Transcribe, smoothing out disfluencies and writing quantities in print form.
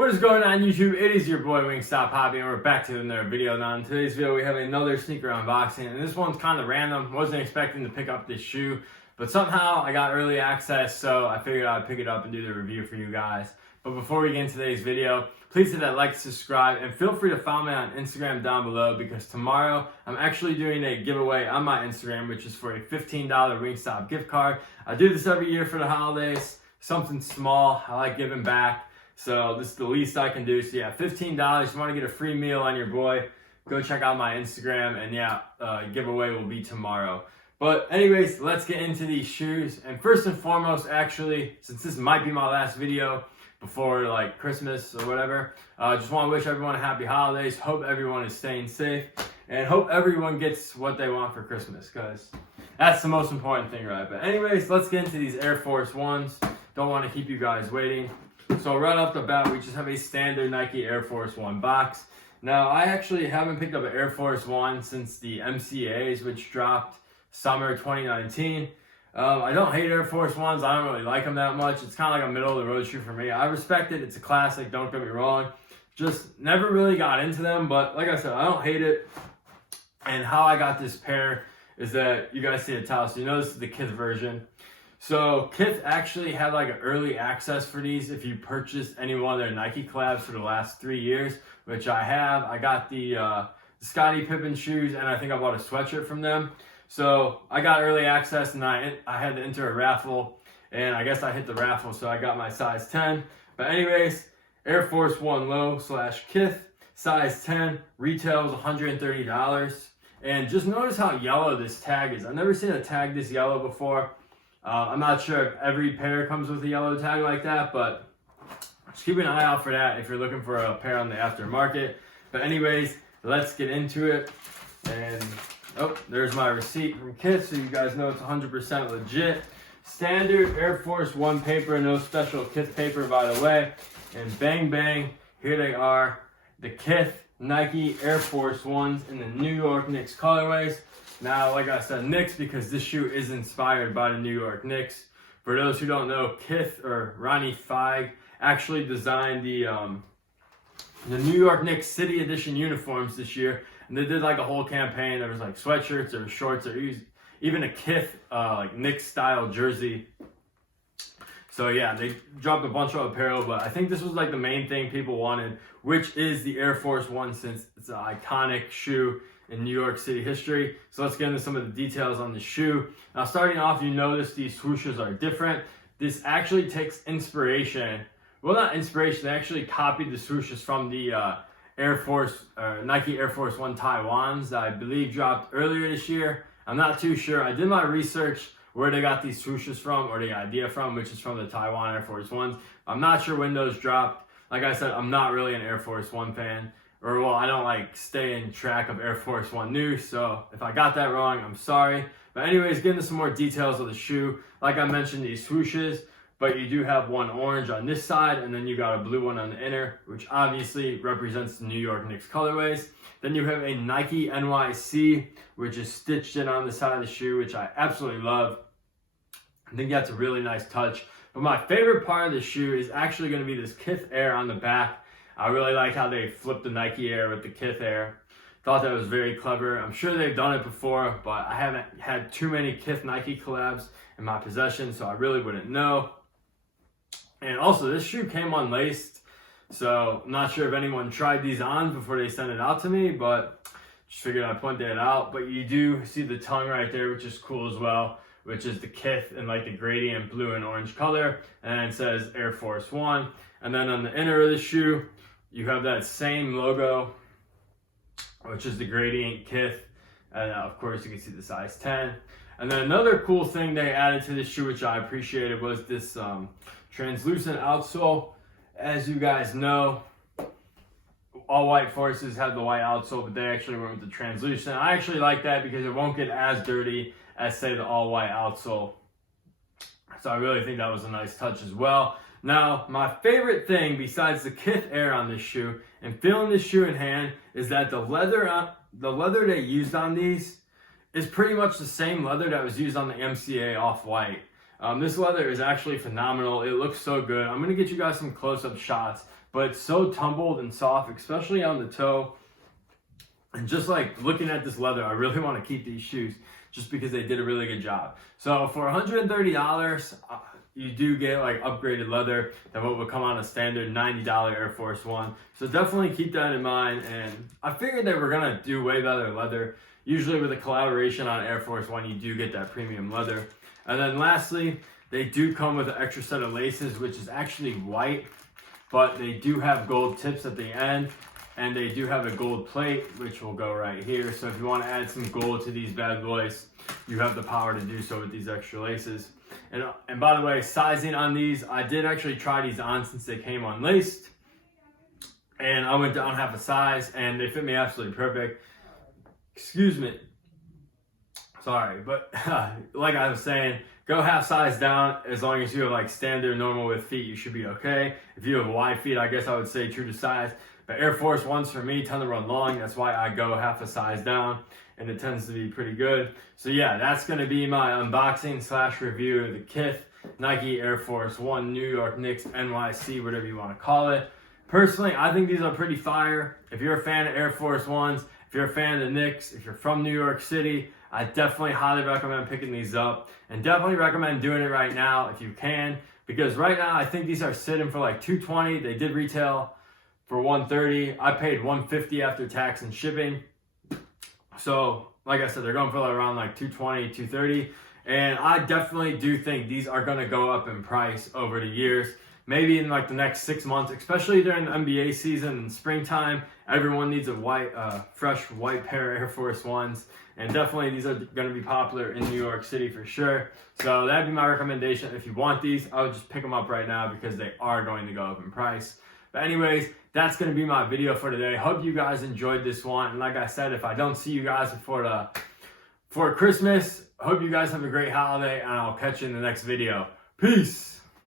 What is going on, YouTube? It is your boy Wingstop Hobby, and we're back to another video. Now in today's video we have another sneaker unboxing, and this one's kind of random. Wasn't expecting to pick up this shoe, but somehow I got early access, so I figured I'd pick it up and do the review for you guys. But before we get into today's video, please hit that like, subscribe, and feel free to follow me on Instagram down below, because tomorrow I'm actually doing a giveaway on my Instagram, which is for a $15 Wingstop gift card. I do this every year for the holidays, something small. I like giving back. So this is the least I can do. So yeah, $15. You want to get a free meal on your boy, go check out my Instagram, and yeah, giveaway will be tomorrow. But anyways, let's get into these shoes. And first and foremost, actually, since this might be my last video before like Christmas or whatever, I just want to wish everyone a happy holidays. Hope everyone is staying safe, and hope everyone gets what they want for Christmas, because that's the most important thing, right? But anyways, let's get into these Air Force Ones. Don't want to keep you guys waiting. So right off the bat, we just have a standard Nike Air Force One box. Now, I actually haven't picked up an Air Force One since the MCAs, which dropped summer 2019. I don't hate Air Force Ones. I don't really like them that much. It's kind of like a middle of the road shoe for me. I respect it. It's a classic. Don't get me wrong. Just never really got into them. But like I said, I don't hate it. And how I got this pair is that you guys see the towel. So you know this is the Kith version. So Kith actually had like an early access for these if you purchased any one of their Nike collabs for the last 3 years, which I have. I got the Scottie Pippen shoes, and I think I bought a sweatshirt from them. So I got early access, and I had to enter a raffle, and I guess I hit the raffle, so I got my size 10. But anyways, Air Force One Low / Kith, size 10, retails $130. And just notice how yellow this tag is. I've never seen a tag this yellow before. I'm not sure if every pair comes with a yellow tag like that, but just keep an eye out for that if you're looking for a pair on the aftermarket. But anyways, let's get into it. And oh, there's my receipt from Kith, so you guys know it's 100% legit. Standard Air Force One paper, no special Kith paper, by the way. And bang bang, here they are, the Kith Nike Air Force Ones in the New York Knicks colorways. Now, like I said, Knicks, because this shoe is inspired by the New York Knicks. For those who don't know, Kith, or Ronnie Feig, actually designed the New York Knicks City Edition uniforms this year. And they did like a whole campaign. There was like sweatshirts or shorts or even a Kith like Knicks style jersey. So yeah, they dropped a bunch of apparel, but I think this was like the main thing people wanted, which is the Air Force One, since it's an iconic shoe in New York City history. So let's get into some of the details on the shoe. Now, starting off, you notice these swooshes are different. This actually takes inspiration. Well, not inspiration. They actually copied the swooshes from the Nike Air Force One Taiwans that I believe dropped earlier this year. I'm not too sure. I did my research where they got these swooshes from, or the idea from, which is from the Taiwan Air Force Ones. I'm not sure when those dropped. Like I said, I'm not really an Air Force One fan. Or, well, I don't like stay in track of Air Force One news, so if I got that wrong, I'm sorry. But anyways, get into some more details of the shoe. Like I mentioned, these swooshes, but you do have one orange on this side, and then you got a blue one on the inner, which obviously represents the New York Knicks colorways. Then you have a Nike NYC, which is stitched in on the side of the shoe, which I absolutely love. I think that's a really nice touch. But my favorite part of the shoe is actually going to be this Kith Air on the back. I really like how they flipped the Nike Air with the Kith Air. Thought that was very clever. I'm sure they've done it before, but I haven't had too many Kith Nike collabs in my possession, so I really wouldn't know. And also, this shoe came unlaced, so I'm not sure if anyone tried these on before they sent it out to me, but just figured I'd point that out. But you do see the tongue right there, which is cool as well, which is the Kith in like the gradient blue and orange color, and it says Air Force One. And then on the inner of the shoe, you have that same logo, which is the gradient Kith, and of course you can see the size 10. And then another cool thing they added to this shoe, which I appreciated, was this translucent outsole. As you guys know, all white Forces have the white outsole, but they actually went with the translucent. I actually like that because it won't get as dirty as, say, the all white outsole. So I really think that was a nice touch as well. Now, my favorite thing besides the Kith Air on this shoe and feeling this shoe in hand is that the leather they used on these is pretty much the same leather that was used on the MCA Off-White. This leather is actually phenomenal. It looks so good. I'm going to get you guys some close-up shots but it's so tumbled and soft, especially on the toe. And just like looking at this leather, I really want to keep these shoes just because they did a really good job. So for $130, you do get like upgraded leather than what would come on a standard $90 Air Force One. So definitely keep that in mind. And I figured they were gonna do way better leather. Usually with a collaboration on Air Force One, you do get that premium leather. And then lastly, they do come with an extra set of laces, which is actually white, but they do have gold tips at the end. And they do have a gold plate, which will go right here. So if you want to add some gold to these bad boys, you have the power to do so with these extra laces. And by the way, sizing on these, I did actually try these on since they came unlaced. And I went down half a size and they fit me absolutely perfect. Excuse me. Sorry, but like I was saying, go half size down. As long as you have like standard normal width feet, you should be okay. If you have wide feet, I guess I would say true to size. But Air Force Ones for me tend to run long. That's why I go half a size down, and it tends to be pretty good. So yeah, that's going to be my unboxing / review of the Kith Nike Air Force One New York Knicks NYC, whatever you want to call it. Personally, I think these are pretty fire. If you're a fan of Air Force Ones, if you're a fan of the Knicks, if you're from New York City, I definitely highly recommend picking these up, and definitely recommend doing it right now if you can, because right now I think these are sitting for like $220. They did retail for $130. I paid $150 after tax and shipping. So like I said, they're going for around like $220, $230. And I definitely do think these are going to go up in price over the years. Maybe in like the next 6 months, especially during the NBA season and springtime, everyone needs a fresh white pair of Air Force Ones. And definitely these are going to be popular in New York City for sure. So that'd be my recommendation. If you want these, I would just pick them up right now because they are going to go up in price. But anyways, that's going to be my video for today. Hope you guys enjoyed this one. And like I said, if I don't see you guys before Christmas, hope you guys have a great holiday, and I'll catch you in the next video. Peace!